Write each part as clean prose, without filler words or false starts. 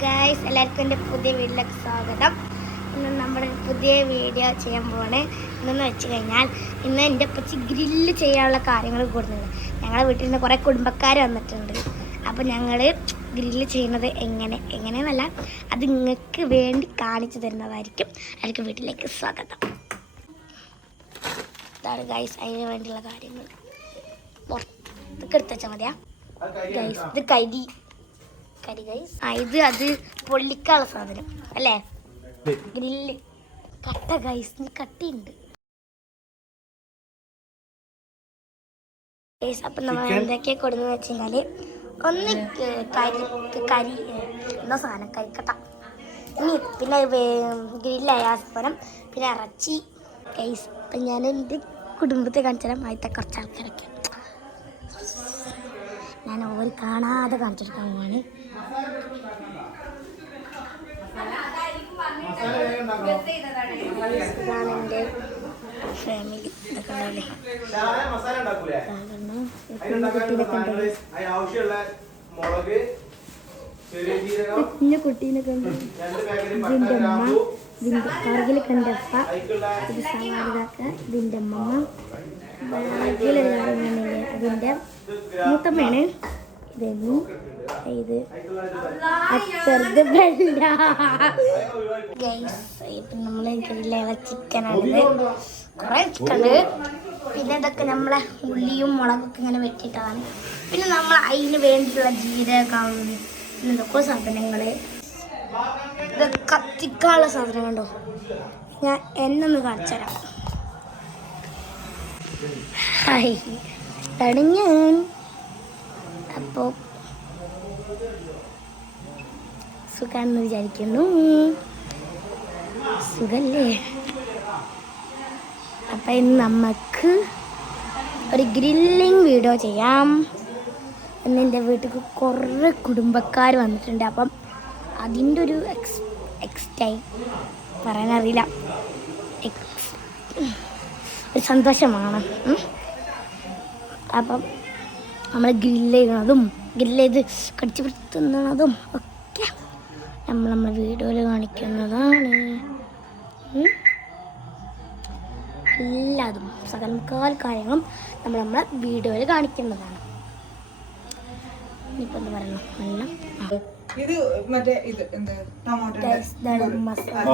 Guys, എല്ലാവർക്കും എൻ്റെ പുതിയ വീട്ടിലേക്ക് സ്വാഗതം. ഇന്ന് നമ്മുടെ പുതിയ വീഡിയോ ചെയ്യാൻ പോവാണ്. ഇന്നെന്ന് വെച്ച് കഴിഞ്ഞാൽ ഇന്ന് എൻ്റെ പച്ചി ഗ്രില്ല് ചെയ്യാനുള്ള കാര്യങ്ങൾ കൊടുക്കുന്നത്. ഞങ്ങളുടെ വീട്ടിൽ നിന്ന് കുറേ കുടുംബക്കാർ വന്നിട്ടുണ്ട്. അപ്പോൾ ഞങ്ങൾ ഗ്രില്ല് ചെയ്യുന്നത് എങ്ങനെയെന്നല്ല, അത് നിങ്ങൾക്ക് വേണ്ടി കാണിച്ചു തരുന്നതായിരിക്കും. എല്ലാവർക്കും വീട്ടിലേക്ക് സ്വാഗതം. ഇതാണ് ഗൈസ് അതിന് വേണ്ടിയുള്ള കാര്യങ്ങൾ. പുറത്തേക്ക് എടുത്ത് വെച്ചാൽ മതിയാ ഗൈസ്. ഇത് കരി ഗൈസ്. ഇത് അത് പൊള്ളിക്കാനുള്ള സാധനം അല്ലേ, ഗ്രില്ല്. കട്ട ഗൈസ്, കട്ടിയുണ്ട് ഗൈസ്. അപ്പം നമ്മൾ എന്തൊക്കെയാ കൊടുക്കുന്നത് വെച്ച് കഴിഞ്ഞാൽ, ഒന്ന് കരി എന്ന സാധനം, കരിക്കട്ട, പിന്നെ ഗ്രില്ലായ സാധനം, പിന്നെ ഇറച്ചി ഗൈസ്. അപ്പം ഞാൻ എൻ്റെ കുടുംബത്തെ കാണിച്ചു തരാം. ആദ്യത്തെ കുറച്ച് ആൾക്കാരൊക്കെ ഞാൻ ഓര് കാണാതെ കാണിച്ചെടുക്കാൻ പോവാണ്. ഇതാണ് എൻ്റെ ഫാമിലി. ഇതൊക്കെ ഉണ്ടല്ലേ, കുഞ്ഞ കുട്ടീനെ കണ്ട് ഇതിൻ്റെ അമ്മ, ഇതിൻ്റെ പുറകിൽ കണ്ടപ്പ, ഇത് സവാരിതാക്ക, ഇതിൻ്റെ അമ്മ, ബാഗിലെല്ലാവരും കണ്ടില്ലേ അതിൻ്റെ മൂത്തമ്മയാണ്. ഇതെന്നു ഇത് അച്ചറുത് വെള്ള ഗൈസ്. ഇപ്പം നമ്മൾ ഗ്രില്ലുള്ള ചിക്കനാണിത്. കുറേ ചിക്കനുണ്ട്. പിന്നെ ഇതൊക്കെ നമ്മളെ ഉള്ളിയും മുളകൊക്കെ ഇങ്ങനെ വെട്ടിയിട്ടാണ്. പിന്നെ നമ്മൾ അതിന് വേണ്ടിയിട്ടുള്ള ജീരകം, പിന്നെ ഇതൊക്കെ സാധനങ്ങൾ. ഇത് കത്തിക്കാനുള്ള സാധനം കണ്ടോ. ഞാൻ എന്നൊന്ന് കാണിച്ചു തരാം. ഹായ്, ഇതാണ് ഞാൻ. അപ്പോൾ സുഖാണെന്ന് വിചാരിക്കുന്നു. സുഖല്ലേ? അപ്പം ഇന്ന് നമുക്ക് ഒരു ഗ്രില്ലിങ് വീഡിയോ ചെയ്യാം. ഇന്ന് എൻ്റെ വീട്ടിൽ കുറേ കുടുംബക്കാർ വന്നിട്ടുണ്ട്. അപ്പം അതിൻ്റെ ഒരു എക്സ്റ്റൈ പറയാനറിയില്ല, ഒരു സന്തോഷമാണ്. അപ്പം നമ്മൾ ഗ്രില്ല് ചെയ്യണതും ഗ്രില്ല് ചെയ്ത് കടിച്ചു പിടുത്തുന്നതും ഒക്കെ നമ്മളെ വീഡിയോയിൽ കാണിക്കുന്നതാണ്. എല്ലാതും സകലക്കാൽ കാര്യങ്ങളും നമ്മളെ വീഡിയോയിൽ കാണിക്കുന്നതാണ്. ഇനിയിപ്പോൾ എന്താ പറയണം, നല്ല ഇത് മറ്റേ ഇത് എന്താ ടൊമാറ്റോ മസാല.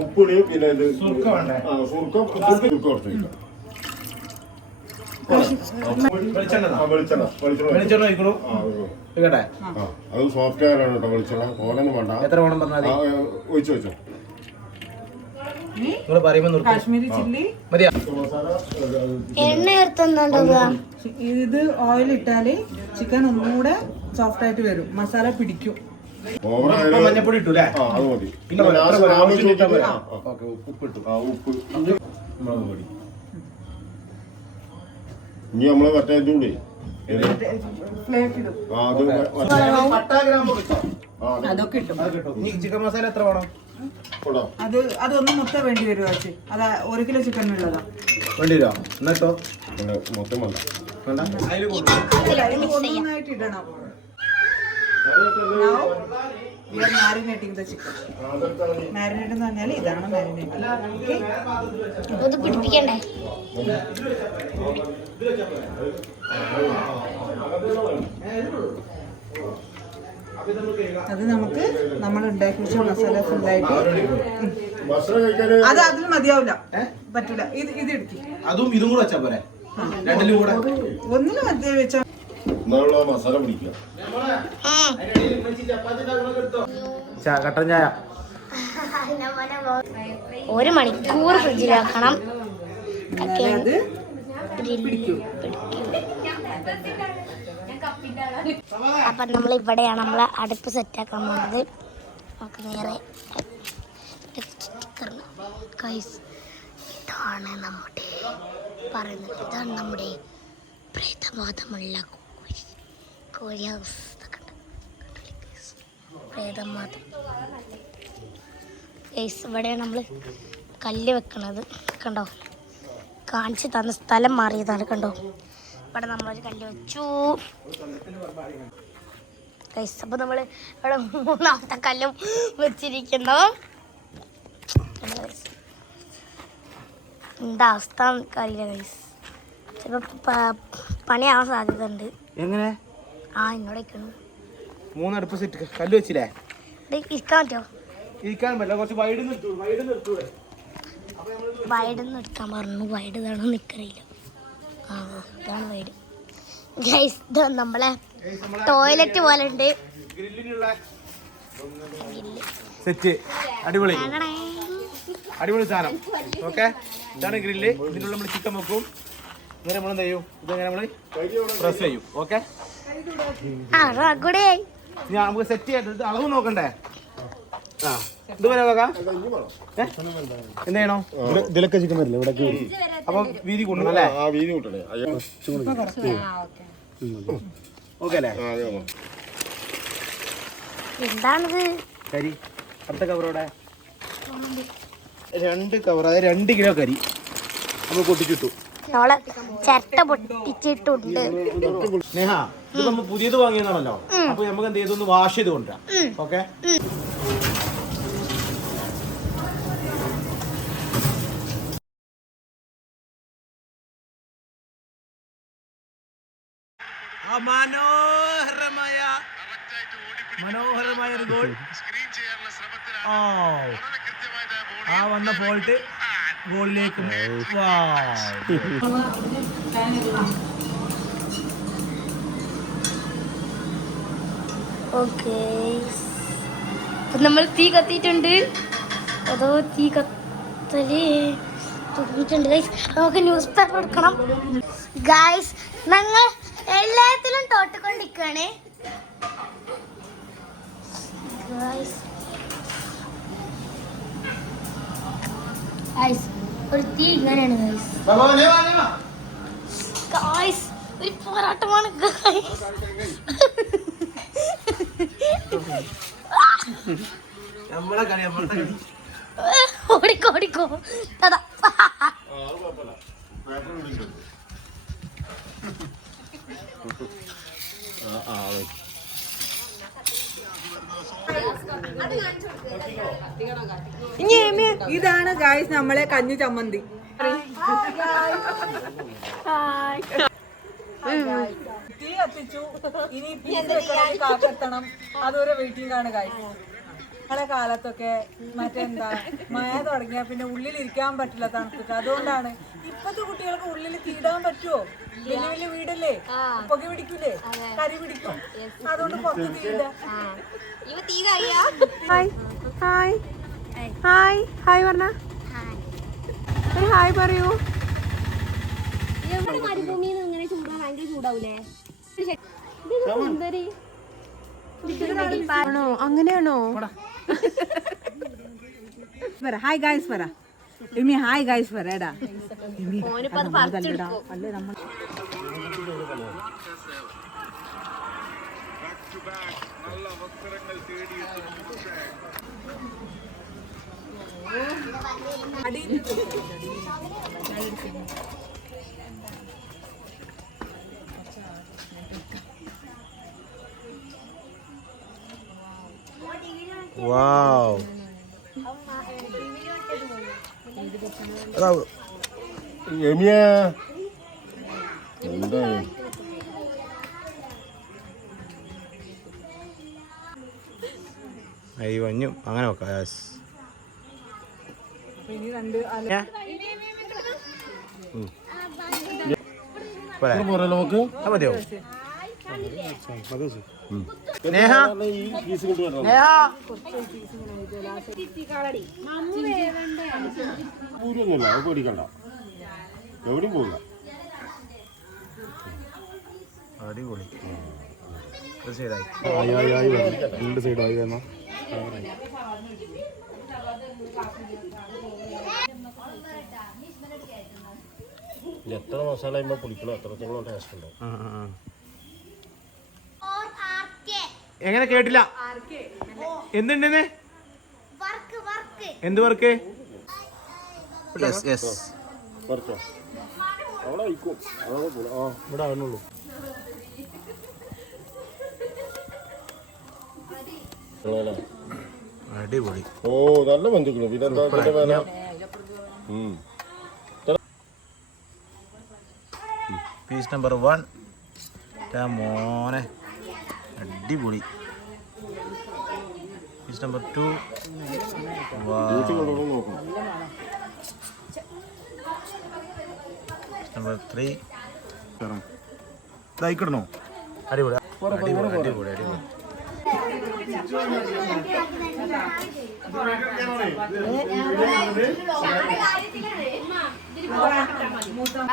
ഉപ്പിടിയും പിന്നെ അത് സോഫ്റ്റ് വെയറാണ് കേട്ടോ. വെളിച്ചെണ്ണ ഓലൊന്നും വേണ്ട. എത്ര വേണം പറഞ്ഞാൽ ഒഴിച്ചു വെച്ചോ. കാശ്മീരി ചില്ലി, എണ്ണ ചേർത്തുണ്ടാവുക. ഇത് ഓയിൽ ഇട്ടാല് ചിക്കൻ ഒന്നുകൂടെ സോഫ്റ്റ് ആയിട്ട് വരും, മസാല പിടിക്കും. മഞ്ഞപ്പൊടി ഇട്ടു അല്ലേ? അത് മതി. ഉപ്പ് മുളക് പൊടി. ഇനി നമ്മള് മറ്റേ ഇതൂടെ അതൊക്കെ ഇട്ടും. ചിക്കൻ മസാല എത്ര വേണം? അതൊന്നും മൊത്തം വേണ്ടി വരും. അത് 1 കിലോ ചിക്കനുള്ളതാ വേണ്ടി വരുമോ? എന്നിട്ടോ മൊത്തം വേണ്ട. ഒന്നായിട്ട് ഇടണം. മാരിനേറ്റിംഗ് ദ ചിക്കൻ. മാരിനേറ്റ് എന്ന് പറഞ്ഞാൽ ഇതാണ് മാരിനേറ്റ്. പിടിപ്പിക്കണ്ടേ? അത് നമുക്ക് നമ്മൾ ഉണ്ടാക്കി വെച്ച മസാല ഫുള്ളായിട്ട് അത് അതിന് മതിയാവില്ല, പറ്റൂല. ഇത് എടുക്കി അതും ഇതും കൂടെ വെച്ചാ പോരെ? ഒന്നിനും മതി വെച്ചാൽ മസാല പിടിക്കുക. കട്ടൻ ചായ 1 മണിക്കൂർ ഫ്രിഡ്ജിലാക്കണം. അപ്പം നമ്മൾ ഇവിടെയാണ് നമ്മൾ അടുപ്പ് സെറ്റാക്കാൻ പോകുന്നത്. നമുക്ക് നേരെ ഇതാണ് നമ്മുടെ പറയുന്നത്, ഇതാണ് നമ്മുടെ പ്രേതബോധമുള്ള കോഴി ഹൗസ്. പ്രേതബോധം ഗൈസ്. ഇവിടെയാണ് നമ്മൾ കല്ല് വെക്കണത് കണ്ടോ, കാണിച്ച് തന്ന സ്ഥലം മാറിയതാണ് കണ്ടോ. ഇവിടെ നമ്മളൊരു കല്ല് വെച്ചു. അപ്പോൾ നമ്മൾ ഇവിടെ 3ാമത്തെ കല്ലും വെച്ചിരിക്കുന്നു. എന്താ അവസ്ഥ അറിയില്ല ഗൈസ്. ചിലപ്പോൾ പണിയാവാൻ സാധ്യത ഉണ്ട്. എങ്ങനെ ഇന്നോട് വെക്കണം. 3 അടുപ്പ് സെറ്റ് കല്ല് വെച്ചില്ലേ? ഇരിക്കാൻ പറ്റുമോ? ഇരിക്കാൻ പറ്റില്ല, കുറച്ച് വൈഡ് നിർത്തൂടെ? വൈഡൊന്നും എടുക്കാൻ പറഞ്ഞു. വൈഡ് ഇതാണോ നിൽക്കറിയില്ല. ഇതാണ് വൈഡ് ഗൈസ്. ഇത് നമ്മളെ ടോയ്ലറ്റ് പോലെ ഉണ്ട്. സെറ്റ് അടിപൊളി അടിപൊളി സാധനം. ഓക്കെ, ഇതാണ് ഗ്രില്ല്. ഇതിനുള്ള നമ്മൾ ചിക്കൻ വെക്കും. ഇങ്ങനെ നമ്മൾ എന്ത് ചെയ്യും, ഇതെങ്ങനെ നമ്മൾ പ്രസ് ചെയ്യും. ഓക്കെ, ഞാൻ നമുക്ക് സെറ്റ് ചെയ്തിട്ട് അളവ് നോക്കണ്ടേ? ഇതുവരെ നോക്കാം. എന്ത് ചെയ്യണോ? ഇതിലൊക്കെ ചിക്കൻ വരില്ല ഇവിടെ. അപ്പൊ വീതി കൂട്ടണം അല്ലേ? വീതി കൂട്ടണേ. ഓക്കെ അല്ലേ? എന്താണിത്? കരി അടുത്ത കവറോടെ 2 കവർ, അതായത് 2 കിലോ കരി നമ്മൾ പൊട്ടിച്ചിട്ടു. നമ്മളെ ചിരട്ട പൊട്ടിച്ചിട്ടുണ്ട്. സ്നേഹ, ഇത് നമ്മൾ പുതിയത് വാങ്ങിയതാണല്ലോ. അപ്പൊ നമുക്ക് എന്ത് ചെയ്തൊന്ന് വാഷ് ചെയ്ത് കൊണ്ടുവരാം. ഓക്കെ, മനോഹരമായ ഒരു ഗോൾ. ആ വന്ന ഫോൾട്ട് ഗോളിലേക്ക്. ഓക്കെ, നമ്മൾ തീ കത്തിയിട്ടുണ്ട്. അതോ തീ കത്തല് തുടങ്ങിയിട്ടുണ്ട് ഗൈസ്. നമുക്ക് ന്യൂസ് പേപ്പർ എടുക്കണം ഗൈസ്. ഞങ്ങൾ എല്ലാത്തിലും തോട്ടുകൊണ്ടിരിക്കുകയാണ് ഗൈസ്. ഒരു തീ ഇങ്ങനെയാണ് ഗൈസ്. ഗൈസ് ഒരു പോരാട്ടമാണ് ഗൈസ്. ഓടിക്കോ ഓടിക്കോ. അതാ ഇതാണ് ഗായ്സ് നമ്മളെ കഞ്ഞി ചമ്മന്തി. തീ കത്തിച്ചു. ഇനി കാക്കെത്തണം. അതൊരു വെയിറ്റിംഗ് ആണ് ഗായ്സ്. പല കാലത്തൊക്കെ മറ്റെന്താ മഴ തുടങ്ങിയാ പിന്നെ ഉള്ളിലിരിക്കാൻ പറ്റില്ല തണുത്തിട്ട്. അതുകൊണ്ടാണ് ഇപ്പത്തെ കുട്ടികൾക്ക് ഉള്ളിൽ തീടാൻ പറ്റുമോ? വലിയ വലിയ വീടല്ലേ, പുക പിടിക്കൂലേ, കരി പിടിക്കും. അതുകൊണ്ട് പുറത്ത് തീയില്ല. ഹായ് ഹായ് ഹായ് ഹായ് പറഞ്ഞ ഒരു ഹായ് പറയൂ. മരുഭൂമിന്ന് ഇങ്ങനെ ചൂടാ ഭയങ്കര ചൂടാവൂലേ? ആണോ? അങ്ങനെയാണോ? ഹായ് ഗായ്സ് പറ. ഇനി ഹായ് ഗായ്സ് പറയടാ. അല്ലേ നമ്മൾ വാവ്, എന്താ അയ്യോ അങ്ങനെ വെക്കാം. ഇനി 2 നമുക്ക് മതിയോ? പൂരൊന്നുമില്ല, അത് പേടിക്കണ്ട, എവിടെയും പോകില്ല. അടിപൊളി. സൈഡായി 2 സൈഡായി വേണം. എത്ര മസാല പൊടിക്കണോ അത്രത്തോളം ടേസ്റ്റ് ഉണ്ടാവും. എങ്ങനെ കേട്ടില്ല? എന്തുണ്ടെന്ന്? എന്ത് വർക്ക്? യെസ് യെസ് കുറച്ചോ അവിടെ അയക്കും അതാണ് കൂടെ ആ ഇവിടെ ആവുന്നുള്ളൂ. നിങ്ങളല്ലേ? അടിപൊളി. ഓ നല്ല ബന്ധുക്കള് പിന്നെ എന്താ ഇതിന്റെ വില പീസ് നമ്പർ 1. മോനെ അടിപൊളി. Piece number 2. വീട്ടിൽ കൊണ്ടുപോയി നോക്കും പീസ് നമ്പർ 3. ഇതായിക്കിടണോ? അടിപൊളി അടിപൊളി അടിപൊളി അടിപൊളി.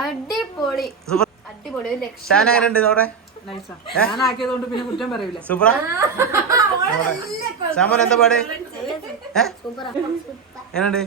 അടിപൊളി സൂപ്പർ. അടിപൊളി ഒരു ലക്ഷ്യം. ഷാൻ എങ്ങനെയുണ്ട് ഇതോടെ? നൈസാ. ഞാൻ ആക്കിയതുകൊണ്ട് പിന്നെ കുറ്റം പറയൂല. സൂപ്പറാ. സാമോൻ എന്താ പാട്? എങ്ങനെയുണ്ട്?